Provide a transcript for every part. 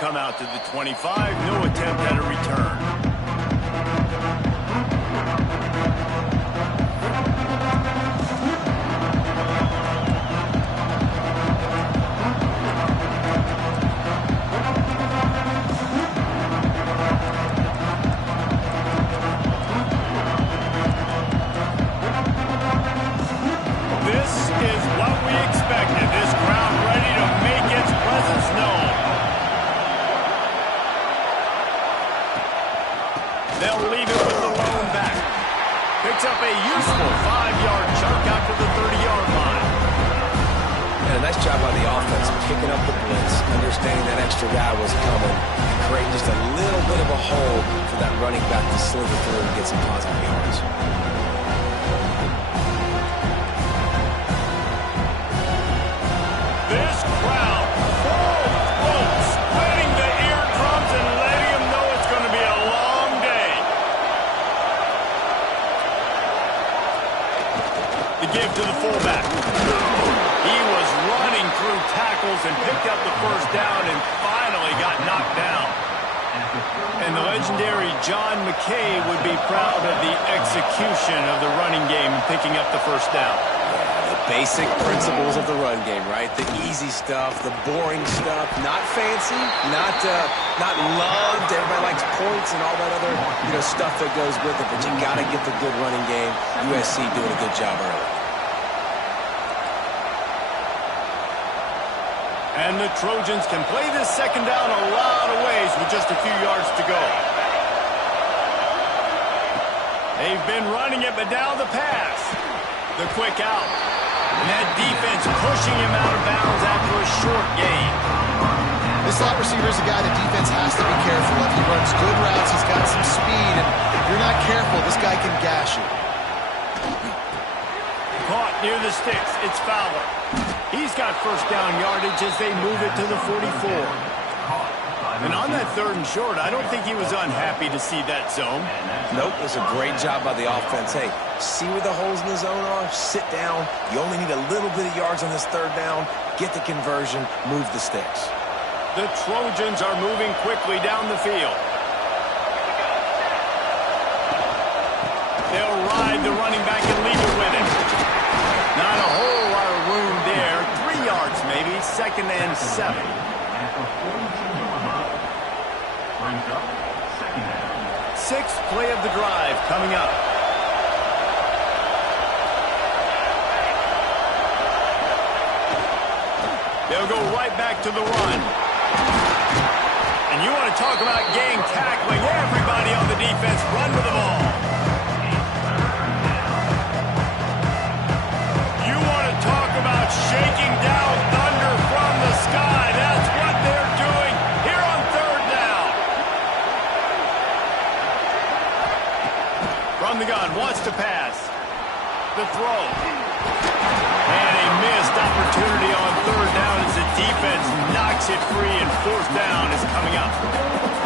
come out to the 25. No attempt at a return. They'll leave it with the lone back. Picks up a useful 5-yard chunk out to the 30-yard line. And a nice job by the offense picking up the blitz, understanding that extra guy was coming, and creating just a little bit of a hole for that running back to slither through and get some positive yards. This crowd full throat, spreading the eardrums and letting them know it's going to be a long day. The give to the fullback. He was running through tackles and picked up the first down and finally got knocked down. And the legendary John McKay would be proud of the execution of the running game and picking up the first down. Basic principles of the run game, right? The easy stuff, the boring stuff, not fancy, not loved. Everybody likes points and all that other, stuff that goes with it. But you got to get the good running game. USC doing a good job early. And the Trojans can play this second down a lot of ways with just a few yards to go. They've been running it, but now the pass. The quick out. And that defense pushing him out of bounds after a short gain. This slot receiver is a guy the defense has to be careful of. He runs good routes, he's got some speed, and if you're not careful, this guy can gash you. Caught near the sticks, it's Fowler. He's got first down yardage as they move it to the 44. And on that 3rd and short, I don't think he was unhappy to see that zone. Nope, it was a great job by the offense. Hey, see where the holes in the zone are? Sit down. You only need a little bit of yards on this 3rd down. Get the conversion. Move the sticks. The Trojans are moving quickly down the field. They'll ride the running back and leave it with him. Not a whole lot of room there. 3 yards maybe. 2nd and 7. Sixth play of the drive coming up. They'll go right back to the run. And you want to talk about gang tackling. Everybody on the defense run to the ball. You want to talk about shaking down thunder from the sky. That's what they're doing here on 3rd down. From the gun, wants to pass. The throw. And a missed opportunity on 3rd down as the defense knocks it free and 4th down is coming up.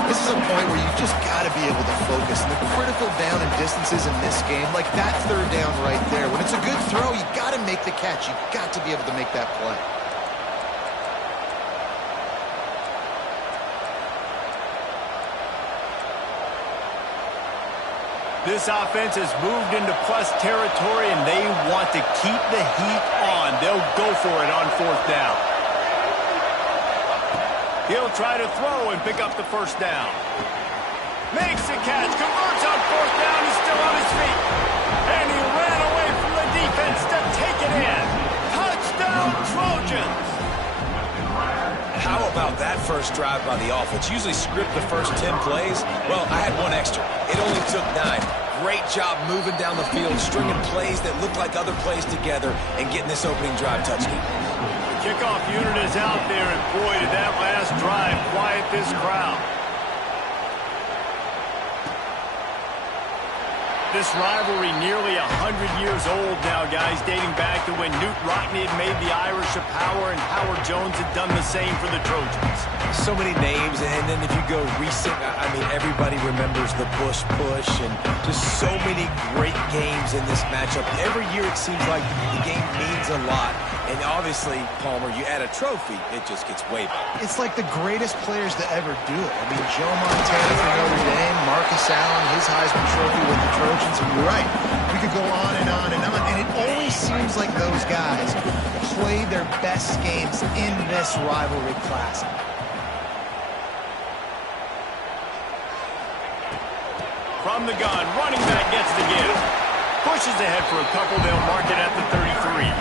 This is a point where you just got to be able to focus. And the critical down and distances in this game, like that 3rd down right there. When it's a good throw, you got to make the catch. You got to be able to make that play. This offense has moved into plus territory, and they want to keep the heat on. They'll go for it on 4th down. He'll try to throw and pick up the first down. Makes the catch, converts on 4th down. He's still on his feet. And he ran away from the defense to take it in. Touchdown, Trojans. How about that first drive by the offense? Usually script the first 10 plays. Well, I had one extra. It only took 9. Great job moving down the field, stringing plays that look like other plays together, and getting this opening drive touchdown. The kickoff unit is out there, and boy, did that last drive quiet this crowd. This rivalry nearly 100 years old now, guys, dating back to when Knute Rockne had made the Irish a power and Howard Jones had done the same for the Trojans. So many names, and then if you go recent, I mean, everybody remembers the Bush push and just so many great games in this matchup. Every year it seems like the game means a lot. And obviously, Palmer, you add a trophy, it just gets way better. It's like the greatest players to ever do it. I mean, Joe Montana for Notre Dame, Marcus Allen, his Heisman Trophy with the Trojans, and you're right. We could go on and on and on, and it always seems like those guys played their best games in this rivalry classic. From the gun, running back gets the give. Pushes ahead for a couple, they'll mark it at the 33.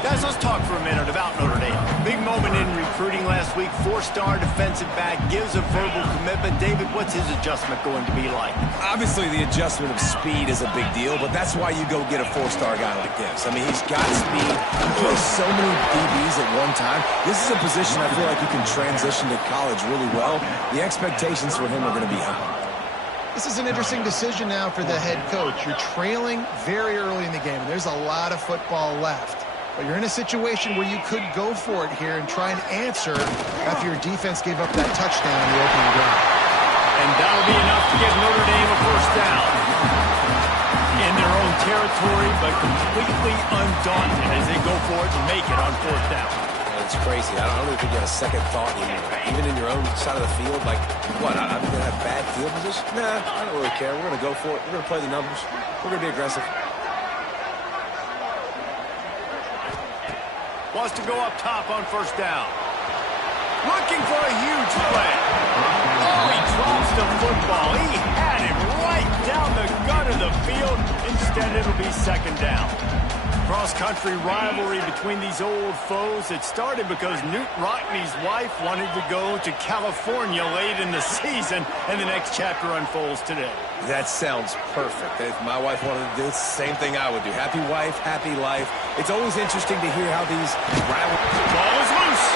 Guys, let's talk for a minute about Notre Dame. Big moment in recruiting last week. Four-star defensive back gives a verbal commitment. David, what's his adjustment going to be like? Obviously, the adjustment of speed is a big deal, but that's why you go get a four-star guy like this. I mean, he's got speed. He plays so many DBs at one time. This is a position I feel like you can transition to college really well. The expectations for him are going to be high. This is an interesting decision now for the head coach. You're trailing very early in the game, and there's a lot of football left. But you're in a situation where you could go for it here and try and answer after your defense gave up that touchdown in the opening drive. And that'll be enough to give Notre Dame a first down. In their own territory, but completely undaunted as they go for it and make it on fourth down. It's crazy. I don't even get a second thought anymore. Even in your own side of the field, like, what, I'm going to have bad field position? Nah, I don't really care. We're going to go for it. We're going to play the numbers. We're going to be aggressive. Wants to go up top on first down. Looking for a huge play. Oh, he drops the football. He had it right down the gut of the field. Instead, it'll be second down. Cross-country rivalry between these old foes. It started because Knute Rockne's wife wanted to go to California late in the season, and the next chapter unfolds today. That sounds perfect. If my wife wanted to do the same thing I would do. Happy wife, happy life. It's always interesting to hear how these rivalries... Ball is loose.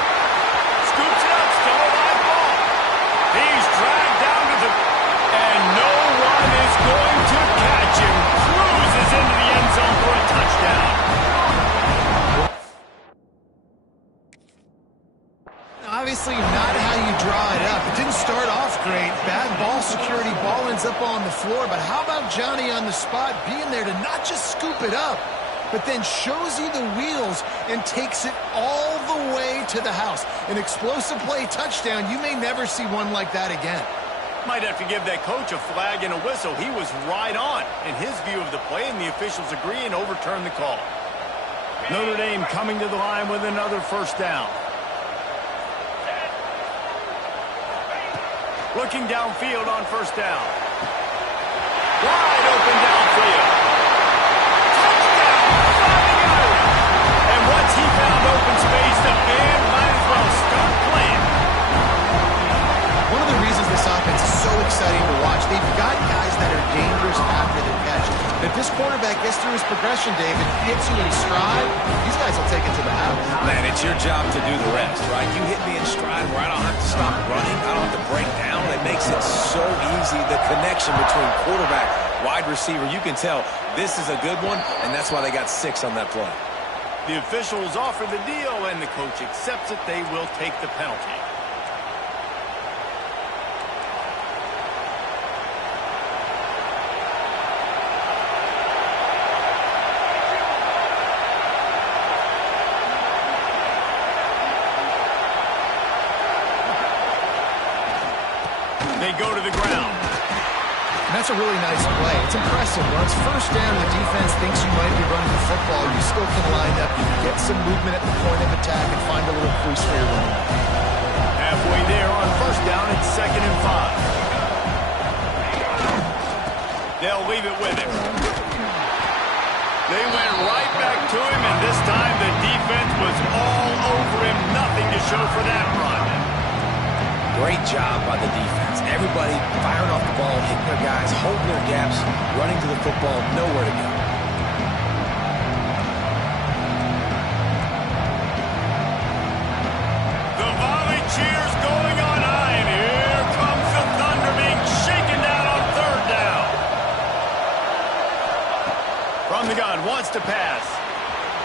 Scoops it up. Still a live ball. He's dragged down to the... And no one is going to catch him. Cruises into the end zone for a touchdown. Obviously not how you draw it up. It didn't start off great. Bad ball security. Ball ends up on the floor. But how about Johnny on the spot being there to not just scoop it up, but then shows you the wheels and takes it all the way to the house. An explosive play touchdown. You may never see one like that again. Might have to give that coach a flag and a whistle. He was right on in his view of the play, and the officials agree and overturn the call. Notre Dame coming to the line with another first down. Looking downfield on first down. Wide open downfield. Touchdown! And once he found open space, the band might as well start playing. One of the reasons this offense is so exciting to watch, they've got guys that are dangerous after the catch. If this quarterback gets through his progression, David, hits you in stride, these guys will take it to the house. Man, it's your job to do the rest, right? You hit me in stride where I don't have to stop running. I don't have to break down. It makes it so easy. The connection between quarterback, wide receiver, you can tell this is a good one, and that's why they got 6 on that play. The officials offer the deal, and the coach accepts it. They will take the penalty. They go to the ground. And that's a really nice play. It's impressive. When it's first down, the defense thinks you might be running the football. You still can line up. You can get some movement at the point of attack and find a little crease for your running. Halfway there on first down, it's 2nd and 5. They'll leave it with him. They went right back to him, and this time the defense was all over him. Nothing to show for that run. Great job by the defense. Everybody firing off the ball, hitting their guys, holding their gaps, running to the football, nowhere to go. The volley cheers going on high, and here comes the Thunder being shaken down on third down. to pass.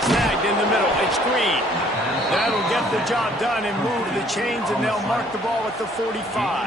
Snagged in the middle. It's Green. That'll get the job done and move the chains, and they'll mark the ball at the 45.